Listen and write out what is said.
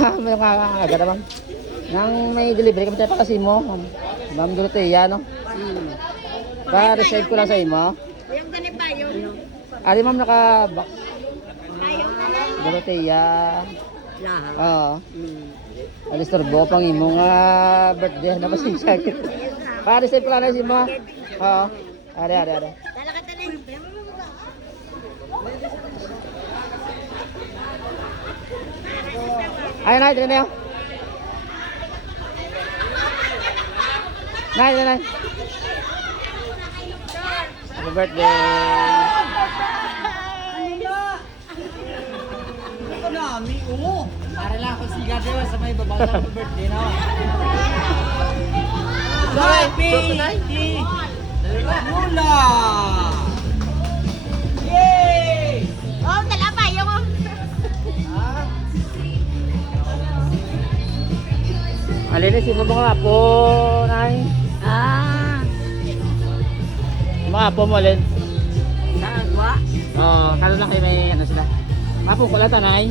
May nakakaga naman. Nang may delivery kami tayo pa kasi mo. Ma'am Dorotea, no? Pa-reserve ko lang sa imo. Yung ganit pa yun. Ali ma'am naka-box. Ayaw na lang. Dorotea. Lahat. Oo. Alistorbo pang imo nga birthday na pasensya. Pa-reserve ko lang na si mo. Oo. Are. Dala ka tanin. Ay, ito na yun. Nay. Happy birthday. Para lang ako siga diba sa may babaw sa birthday na. Lula! Yay! Oh, dala pa yung. Alinis mo mga apo, nay. Mga apo mo, Alin. Saan ba? Oo, kalo lang kayo may ano sila. Apo ko lang, tanay.